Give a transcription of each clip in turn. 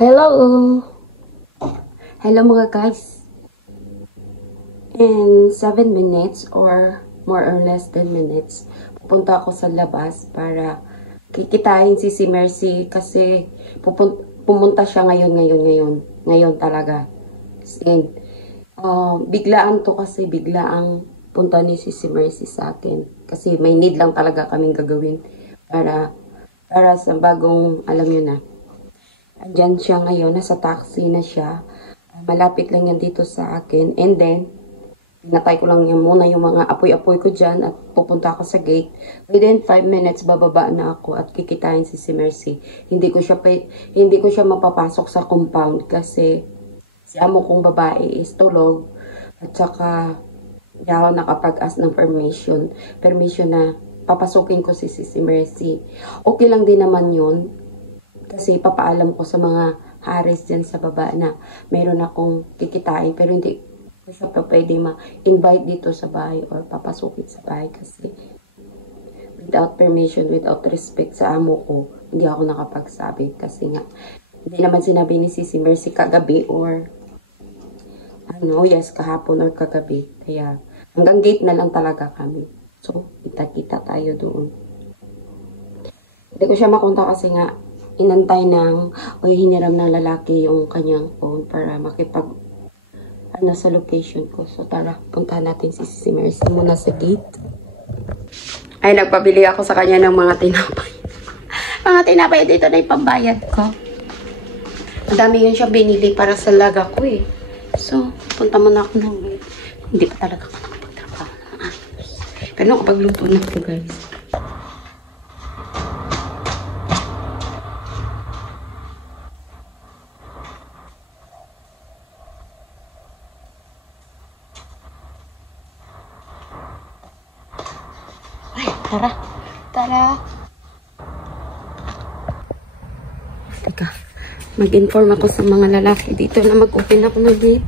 Hello! Hello mga guys. In 7 minutes or more or less 10 minutes, pupunta ako sa labas para kikitain si Mercy kasi pumunta siya ngayon talaga. And, biglaan to kasi biglaang punta ni si Mercy sa akin. Kasi may need lang talaga kaming gagawin para sa bagong, alam nyo na. Andyan siya ngayon, nasa taxi na siya. Malapit lang yan dito sa akin. And then, pinatay ko lang yan muna yung mga apoy-apoy ko dyan at pupunta ako sa gate. Within 5 minutes, bababa na ako at kikitain si Mercy. Hindi ko siya mapapasok sa compound kasi si amo kong babae is tulog. At saka, hindi ako nakapag-ask ng permission na papasukin ko si Mercy. Okay lang din naman yun. Kasi papaalam ko sa mga hares dyan sa baba na meron akong kikitain. Pero hindi ko siya pwede ma-invite dito sa bahay or papasukin sa bahay. Kasi without permission, without respect sa amo ko, hindi ako nakapagsabi. Kasi nga, hindi naman sinabi ni si Mercy kagabi or kahapon or kagabi. Kaya hanggang gate na lang talaga kami. So, kita-kita tayo doon. Hindi ko siya makunta kasi nga, inantay hiniram ng lalaki yung kanyang phone para makipag sa location ko. So tara, puntahan natin si Mercy muna sa gate. Ay, nagpabili ako sa kanya ng mga tinapay. Mga tinapay dito na ipambayad ko. Madami yun siya binili para sa laga ko eh. So, punta muna ako ng gate. Hindi pa talaga ako nakapagtrabaho ng ayos. Pero nakapagluto na ko guys. Tara. Teka, mag-inform ako sa mga lalaki dito na mag-open ako ng gate.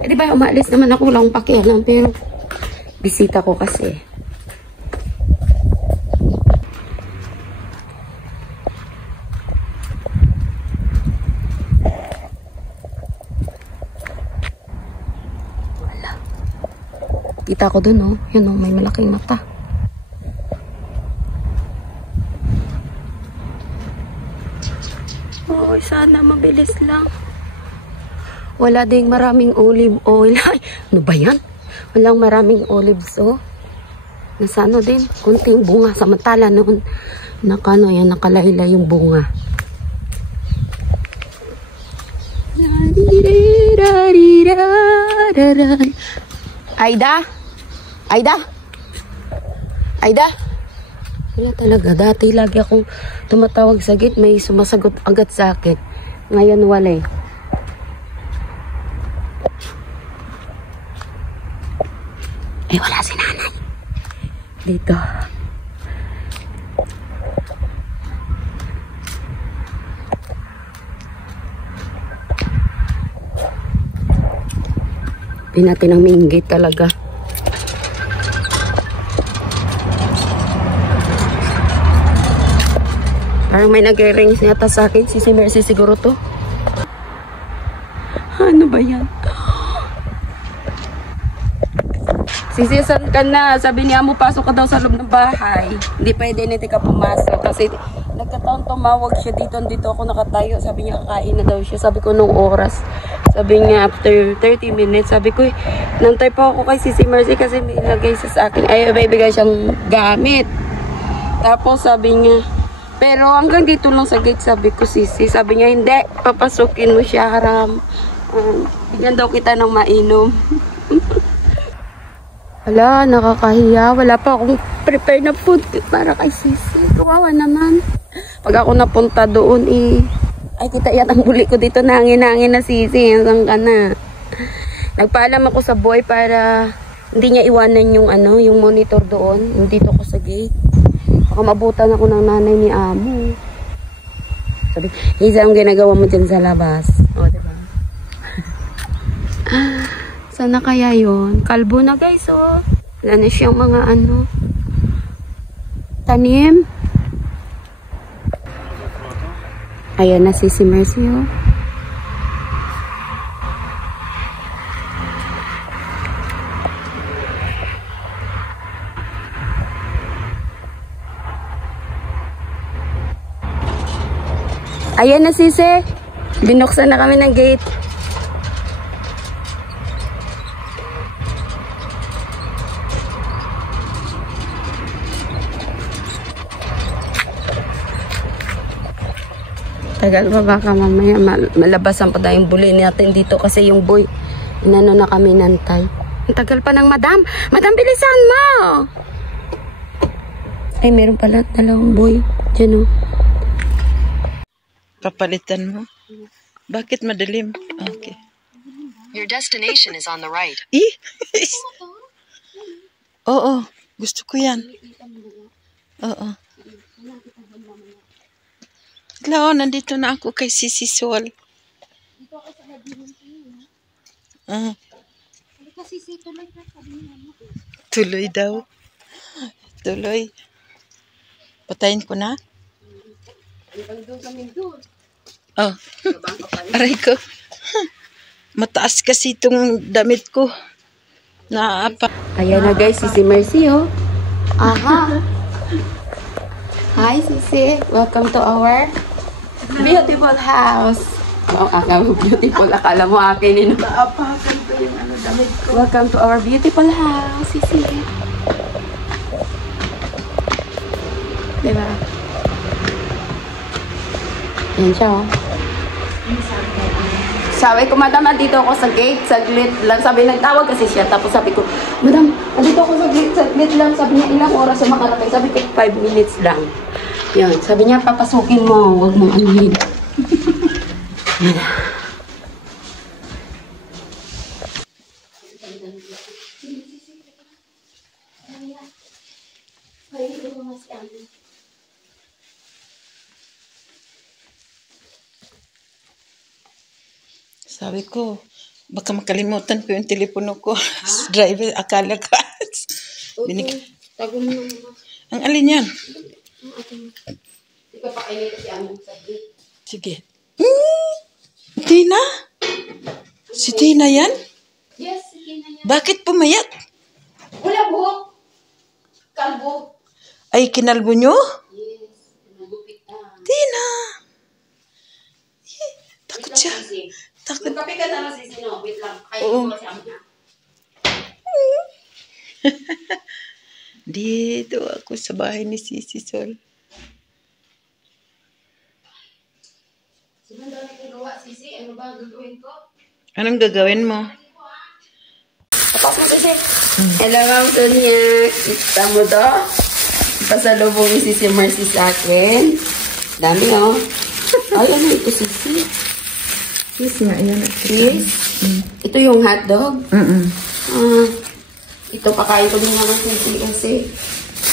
Eh, di ba, umaalis naman ako, wala akong pakialam, pero bisita ko kasi. Wala. Kita ko dun, oh. Yun, oh, may malaking mata. Oh, sana mabilis lang. Wala ding maraming olive oil. Ay, ano ba yan? Walang maraming olives, oh. Nasa ano din, kunting bunga. Samantala noon, nakalaylay yung bunga. Aida? Wala talaga. Dati lagi akong tumatawag sa gate. May sumasagot agad sa akin. Ngayon wala eh. Eh wala si nanay. Dito. Di natin ang main gate talaga. Parang may nag-ring yata sa akin. Si Mercy siguro to. Ano ba yan? Sisisan ka na. Sabi niya mo, pasok ka daw sa loob ng bahay. Hindi pwede na ka pumasok. Kasi nagkataon tumawag siya dito. Dito ako nakatayo. Sabi niya kakain na daw siya. Sabi ko nung oras. Sabi niya after 30 minutes. Sabi ko nantay pa ako kay si Mercy kasi may ilagay sa akin. Ay, may bigay siyang gamit. Tapos sabi niya, pero hanggang dito lang sa gate, sabi ko, Sisi. Sabi niya, hindi, papasukin mo siya, haram. Bigyan daw kita ng mainom. Wala, nakakahiya. Wala pa akong prepare na food para kay Sisi. Kawawa naman. Pag ako napunta doon, ay, kita yan ang buli ko dito. Nangin-nangin na Sisi. Saan ka na? Nagpaalam ako sa boy para hindi niya iwanan yung monitor doon. Dito ko sa gate. Baka mabutan ako ng nanay ni Amo. Sabi, Isa, ang ginagawa mo dyan sa labas. O, diba? Sana kaya yun? Kalbo na guys, oh. Wala na siyang mga tanim. Ayan na si Mercy, oh. Ayan na sisi. Binuksan na kami ng gate. Tagal pa baka mamaya malabasan pa tayong buli natin dito kasi yung boy inano na kami nantay. Ang tagal pa ng madam. Madam, bilisan mo! Ay, meron pala dalawang boy. Diyan o. Papalitan mo? Bakit madilim? Okay. Your destination is on the right. Oo. Gusto ko yan. Oo. Hello, nandito na ako kay Sisi Sol. Dito ako sa Ladiman Ah. Kasi tuloy na sabi niya. Tuloy daw. Tuloy. Patayin ko na? Doon kami doon. Oh. Aray ko. Mataas kasi itong damit ko. Naapa. Ayan na guys, Sisi Mercy oh. Aha. Hi Sisi. Welcome to our beautiful house. Oh, akala mo beautiful. Akala mo akin yun. Naapakan ko yung damit ko. Welcome to our beautiful house, Sisi. Diba? Yan siya oh. Sabi ko, madam, andito ako sa gate, saglit lang. Sabi, nagtawag kasi siya. Tapos sabi ko, madam, andito ako sa gate, saglit lang. Sabi niya, ilang oras siya makarating. Sabi ko, 5 minutes lang. Yan. Sabi niya, papasukin mo. Huwag mong anuhin. Yan. Sabi ko, baka makalimutan ko yung telepono ko. Driver, akala ka. Tago mo naman. Ang alin yan? Hindi ka pa kainin kasi among saglit. Sige. Tina? Si Tina yan? Yes, sige na yan. Bakit pumayat? Wala buhok. Kalbo. Ay, kinalbo nyo? Yes, nagupit na. Tina! Takot siya. Takot. Magkape ka sana si Sino. Wait lang. Oo. Kainin ko kasi amo niya. Dito ako sa bahay ni Sisi Sol. Sino daw nagagawa, Sisi? Ano ba gagawin ko? Anong gagawin mo? Tapos mo kasi. Hello, Ma'am Sonia. Kita mo to? Pasalubong ni Sisi Mercy sa akin. Dami, oh. Ay, ano ito, Sisi? Cheese nga, yan. Cheese? Ito yung hotdog? Ito kakain ko din naman Sisi kasi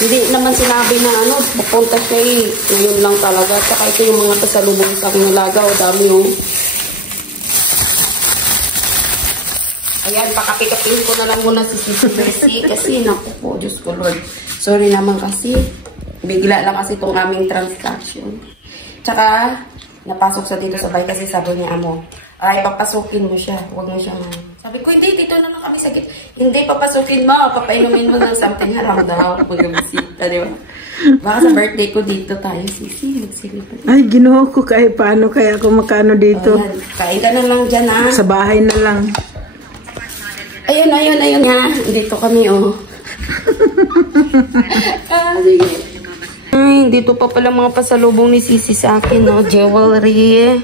hindi naman sinabi na ano, pupunta siya eh. Ngayon lang talaga. Tsaka ito yung mga pasalubong sa aking nalaga. O dami yung ayan, pakapikapin ko na lang muna si Sisi Mercy kasi naku po, Diyos ko Lord. Sorry naman kasi bigla lang kasi itong aming transaction. Tsaka napasok sa dito sa bahay kasi sabi niya amo, ay papasukin mo siya, huwag mo siyang sabi ko, hindi, dito na lang kami sa gate. Hindi, papasukin mo, papainumin mo ng something haram daw mag-bisita, di ba? Baka sa birthday ko dito tayo, Sisi, mag-celebrate. Ay, ginoo ko kahit paano kaya ako makano dito. Oh, kain ka na lang dyan, ha? Sa bahay na lang. Ayun nga. Dito kami, oh. Sige. Ay, dito pa pala mga pasalubong ni Sisi sa akin, no? Jewelry.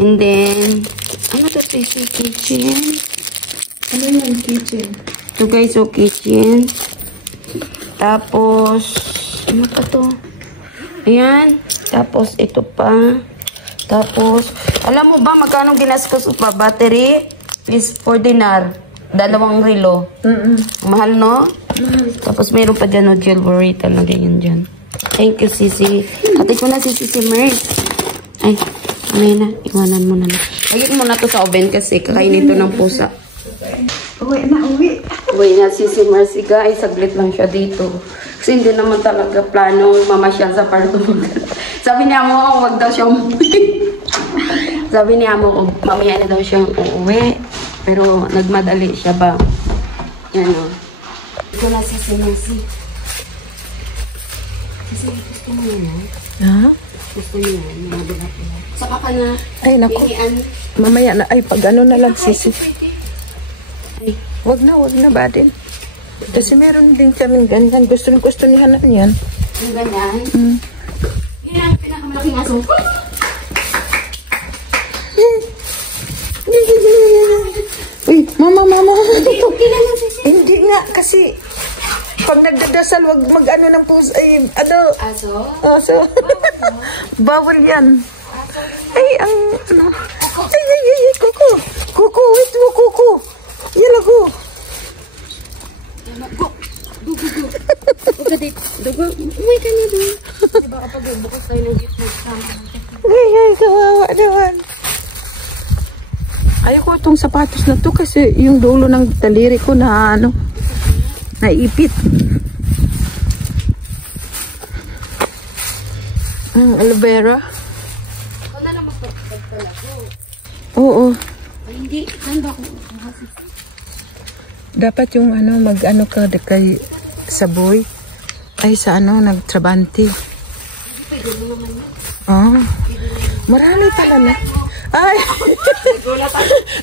And then, ano to, Sisi? Kitchen. Ano yan, kitchen? Ito guys, so kitchen. Tapos, ano pa to? Ayan. Tapos, ito pa. Tapos, alam mo ba magkano ginastos pa? Battery is for dinar. 2 relo. Mahal, no? Tapos, meron pa dyan, no, jewelry talaga yun dyan. Thank you, Sisi. Ate ko na si Sisi Mert. Ay, may na. Iwanan mo na lang. Lagyan mo na to sa oven kasi kakainin to ng pusa. Uwi na, uwi. Uwi na si Mercy, guys. Saglit lang siya dito. Kasi hindi naman talaga plano mamasyal sa parto. Sabi niya mo, wag daw siyang umuwi. Sabi niya mo, mamaya na daw siyang uuwi. Pero nagmadali siya ba? Yan o. Ito na si Mercy. Kasi gusto mo yun, Ha? Gusto mo yan, mabulat mo. Saka ka na, Ay, naku. Mamaya na. Ay, pag ano na lang, sisi. Ay, Wag na ba din? Kasi meron din kami ganyan. Gusto ni Hanan yan. yung ganyan. Yan ang pinakamalaking aso. Uy, mama. Hindi nga, kasi pag nagdadasal, wag mag-ano ng puso. Ay, ano? Aso? Aso. Bawal yan. Ay, ang, ano? Ay, kuko. Kuko, wait mo, kuko. Yan ako. Dugo dito. Dugo. Uy, ka na doon. Diba kapag bukas tayo ng gate magsama. Ay, kawawa naman. Ayoko itong sapatos na to kasi yung dulo ng daliri ko na ano, naipit. Aloe vera. Ikaw na lang magpagpala ko. Oo. Ay, hindi. Saan ba ako? Dapat yung ano, mag-ano ka kay Saboy. Ay, sa ano, nagtrabante. Pwede mo naman yun. Oh. Marami pala na. Ay!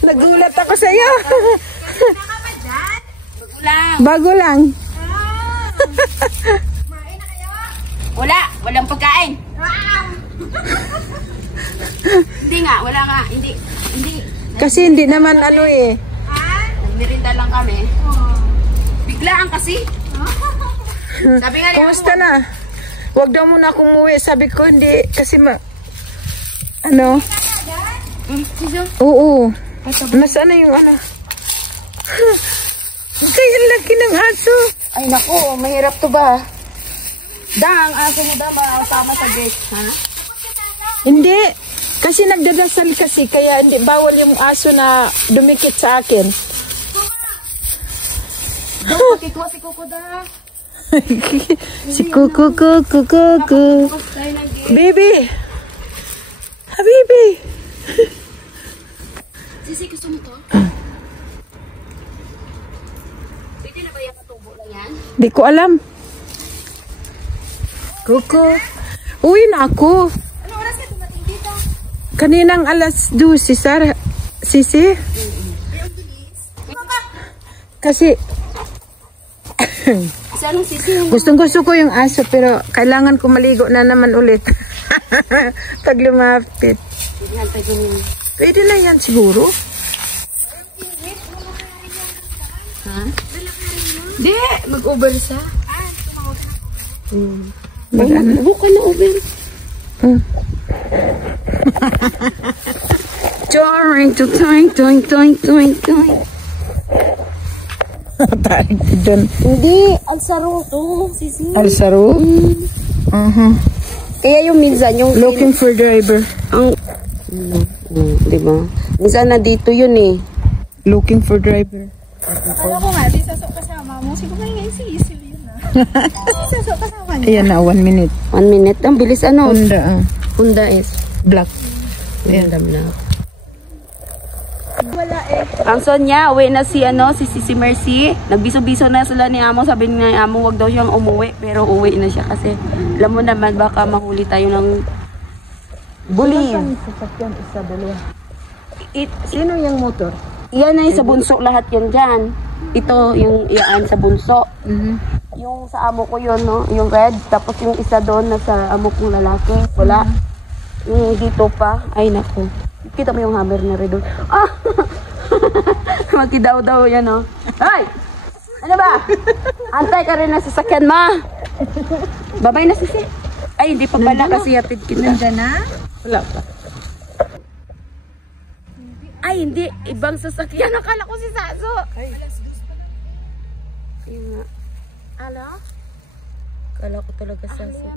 Nagulat ako sa iyo. Bago lang. Wala. Walang pagkain. Hindi nga. Wala nga. Hindi. Kasi hindi naman ano eh. Nagmirinda lang kami. Biglaan kasi. Sabi nga Kumusta na? Huwag daw muna akong umuwi. Sabi ko hindi. Kasi ano? Oo. Nasaan na yung ano? Kaya laki ng aso. ay naku, mahirap to ba? Dang, aso mo daw makasama sa gate, ha? Hindi. Kasi nagdadasal kasi. Kaya hindi bawal yung aso na dumikit sa akin. Daw, pakikuha si Kuko da. Si Kuko. Tapos tayo ng gate. Baby. Habibi. Sisi, gusto mo to? Pwede na ba yung katubo lang yan? Di ko alam. Kuko. Uwi na ako. Ano oras ka dumating dito? Kaninang alas 2 si Sarah. Sisi? Kasi Saan ang sisi? gustong-gusto ko yung aso pero kailangan ko maligo na naman ulit. Pag lumapit. Tignan tayo ganyan. Pwede na yan siguro. Ha? Di, mag-over sa. Mag-ano? Buka na over. Toing. Tarik ko dyan. Hindi, ang saro to, sisi. Alsaro? Kaya yung minsan, yung Looking for driver. ang di ba? Minsan na dito yun eh. Looking for driver. Alam ko nga, di sasok kasama mo. Siguro nga yung si-isil yun na. Sasok kasama niya. Ayan na, 1 minute. 1 minute. Ang bilis ano? Honda, Honda is black. Honda Black. Wala eh. Ang Sonia, uwi na si Sisi Mercy. Nagbiso-biso na sila ni Amo. Sabi ni Amo, wag daw siyang umuwi. Pero uwi na siya kasi alam mo naman baka mahuli tayo ng bully. Sasakyan, isa, dalawa. It, Sino yung motor? Yan ay sa bunso lahat yan dyan. Ito yung iyaan sa bunso. Yung sa amo ko yun, no? Yung red. Tapos yung isa doon na sa amo kong lalaki. Wala. Yung dito pa. Ay, naku. Kita mo yung hammer na red doon. Ah! Magkidaw-daw yan, no? Ay! Ano ba? Antay ka rin na sasakyan, ma. Babay na sisi. Ay, hindi pa pala kasi yapid kita. Nandiyan na? Wala pa. Ay, hindi. Ibang sasakyan. Akala ko si Saso. Ay. Ayun nga. Ala? Akala ko talaga Saso.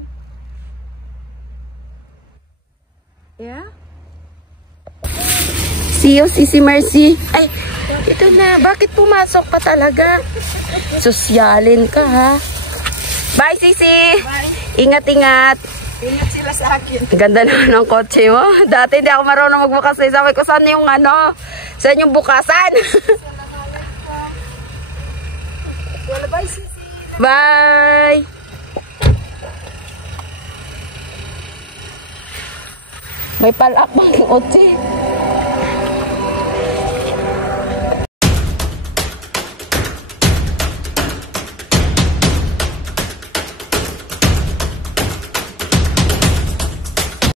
Yeah? See you, Sisi Mercy. Ay, ito na. Bakit pumasok pa talaga? Sosyalin ka, ha? Bye, Sisi. Bye. Ingat-ingat. Ingat sila sa akin. Ganda naman ng kotse mo. Dati hindi ako marunong magbukas. Sabi ko, saan yung saan yung bukasan? Bye, Sisi. Bye! May palakpak ng otse.